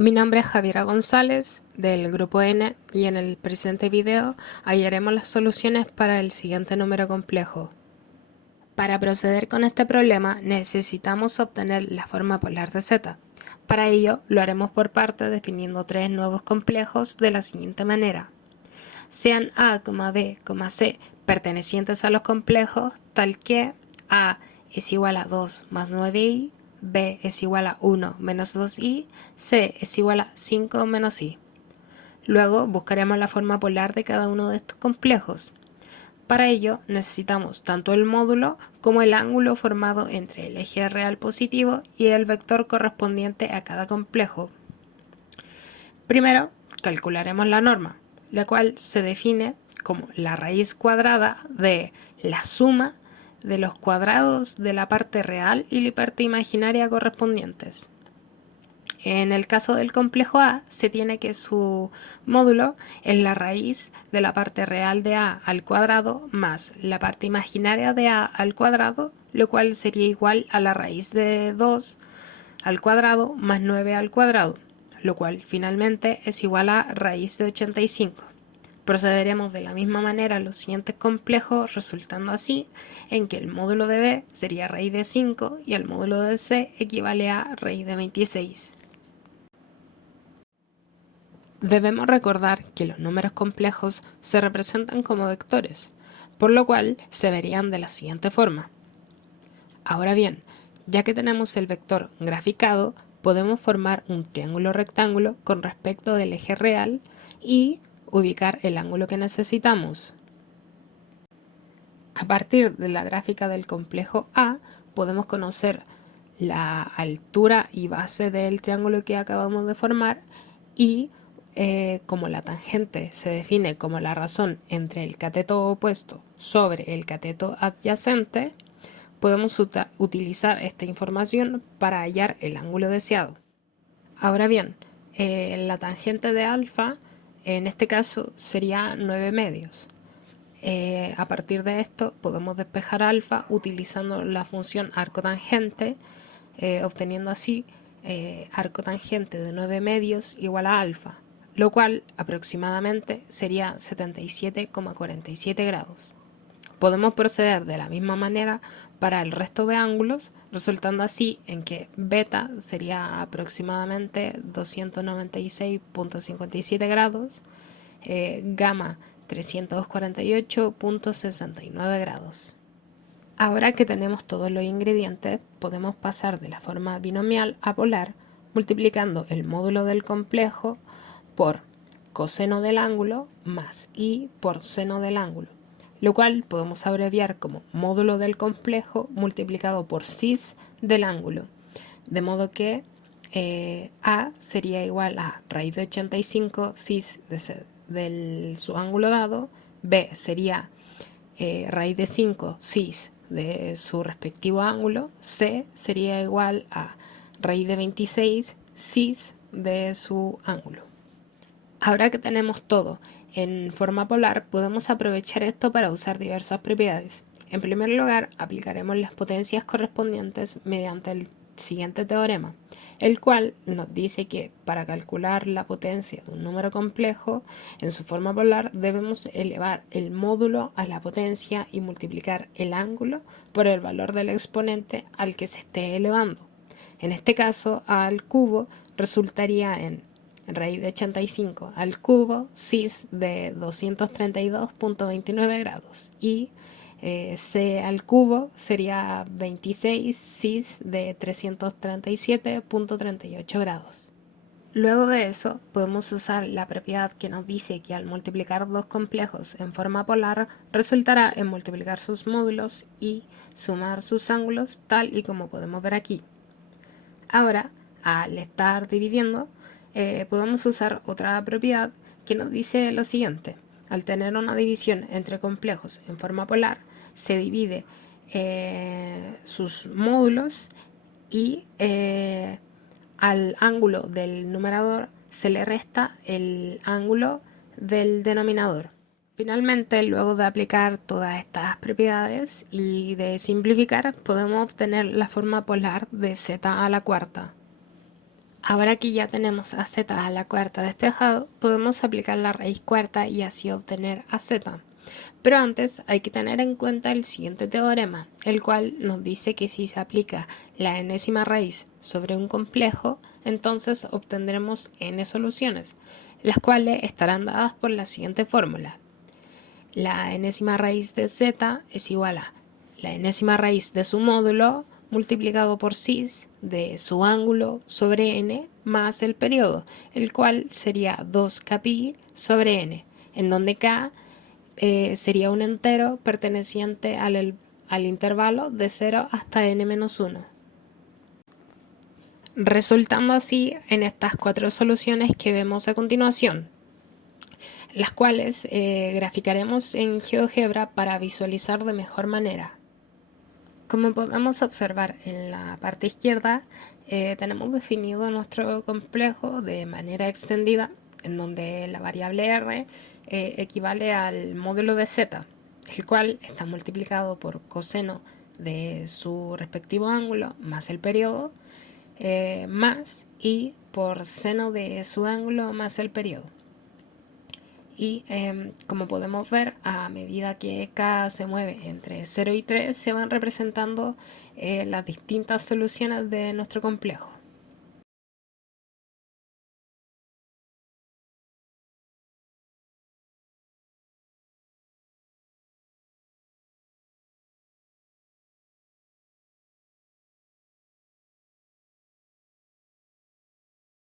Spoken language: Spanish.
Mi nombre es Javiera González del grupo N y en el presente video hallaremos las soluciones para el siguiente número complejo. Para proceder con este problema necesitamos obtener la forma polar de z. Para ello lo haremos por partes definiendo tres nuevos complejos de la siguiente manera. Sean A, B, C pertenecientes a los complejos tal que A es igual a 2 más 9i, B es igual a 1 menos 2i, C es igual a 5 menos i. Luego buscaremos la forma polar de cada uno de estos complejos. Para ello necesitamos tanto el módulo como el ángulo formado entre el eje real positivo y el vector correspondiente a cada complejo. Primero calcularemos la norma, la cual se define como la raíz cuadrada de la suma de los cuadrados de la parte real y la parte imaginaria correspondientes. En el caso del complejo A, se tiene que su módulo es la raíz de la parte real de A al cuadrado más la parte imaginaria de A al cuadrado, lo cual sería igual a la raíz de 2 al cuadrado más 9 al cuadrado, lo cual finalmente es igual a raíz de 85. Procederemos de la misma manera a los siguientes complejos, resultando así en que el módulo de B sería raíz de 5 y el módulo de C equivale a raíz de 26. Debemos recordar que los números complejos se representan como vectores, por lo cual se verían de la siguiente forma. Ahora bien, ya que tenemos el vector graficado, podemos formar un triángulo rectángulo con respecto del eje real y ubicar el ángulo que necesitamos. A partir de la gráfica del complejo A, podemos conocer la altura y base del triángulo que acabamos de formar y como la tangente se define como la razón entre el cateto opuesto sobre el cateto adyacente, podemos utilizar esta información para hallar el ángulo deseado. Ahora bien, la tangente de alfa en este caso sería 9 medios. A partir de esto podemos despejar alfa utilizando la función arco tangente, obteniendo así arco tangente de 9 medios igual a alfa, lo cual aproximadamente sería 77,47 grados. Podemos proceder de la misma manera para el resto de ángulos, resultando así en que beta sería aproximadamente 296,57 grados, gamma 348,69 grados. Ahora que tenemos todos los ingredientes, podemos pasar de la forma binomial a polar, multiplicando el módulo del complejo por coseno del ángulo más i por seno del ángulo, lo cual podemos abreviar como módulo del complejo multiplicado por cis del ángulo, de modo que A sería igual a raíz de 85 cis de su ángulo dado, B sería raíz de 5 cis de su respectivo ángulo, C sería igual a raíz de 26 cis de su ángulo. Ahora que tenemos todo en forma polar, podemos aprovechar esto para usar diversas propiedades. En primer lugar, aplicaremos las potencias correspondientes mediante el siguiente teorema, el cual nos dice que para calcular la potencia de un número complejo en su forma polar debemos elevar el módulo a la potencia y multiplicar el ángulo por el valor del exponente al que se esté elevando. En este caso, a al cubo resultaría en raíz de 85 al cubo cis de 232,29 grados y c al cubo sería 26 cis de 337,38 grados. Luego de eso podemos usar la propiedad que nos dice que al multiplicar dos complejos en forma polar resultará en multiplicar sus módulos y sumar sus ángulos tal y como podemos ver aquí. Ahora, al estar dividiendo, podemos usar otra propiedad que nos dice lo siguiente: al tener una división entre complejos en forma polar, se divide sus módulos y al ángulo del numerador se le resta el ángulo del denominador. Finalmente, luego de aplicar todas estas propiedades y de simplificar, podemos obtener la forma polar de z a la cuarta. Ahora que ya tenemos a z a la cuarta despejado, podemos aplicar la raíz cuarta y así obtener a z. Pero antes hay que tener en cuenta el siguiente teorema, el cual nos dice que si se aplica la enésima raíz sobre un complejo, entonces obtendremos n soluciones, las cuales estarán dadas por la siguiente fórmula. La enésima raíz de z es igual a la enésima raíz de su módulo multiplicado por cis de su ángulo sobre n más el periodo, el cual sería 2kπ sobre n, en donde k sería un entero perteneciente al intervalo de 0 hasta n-1. Resultando así en estas 4 soluciones que vemos a continuación, las cuales graficaremos en GeoGebra para visualizar de mejor manera. Como podemos observar en la parte izquierda, tenemos definido nuestro complejo de manera extendida, en donde la variable r equivale al módulo de z, el cual está multiplicado por coseno de su respectivo ángulo más el periodo, más y por seno de su ángulo más el periodo. Y como podemos ver, a medida que k se mueve entre 0 y 3, se van representando las distintas soluciones de nuestro complejo.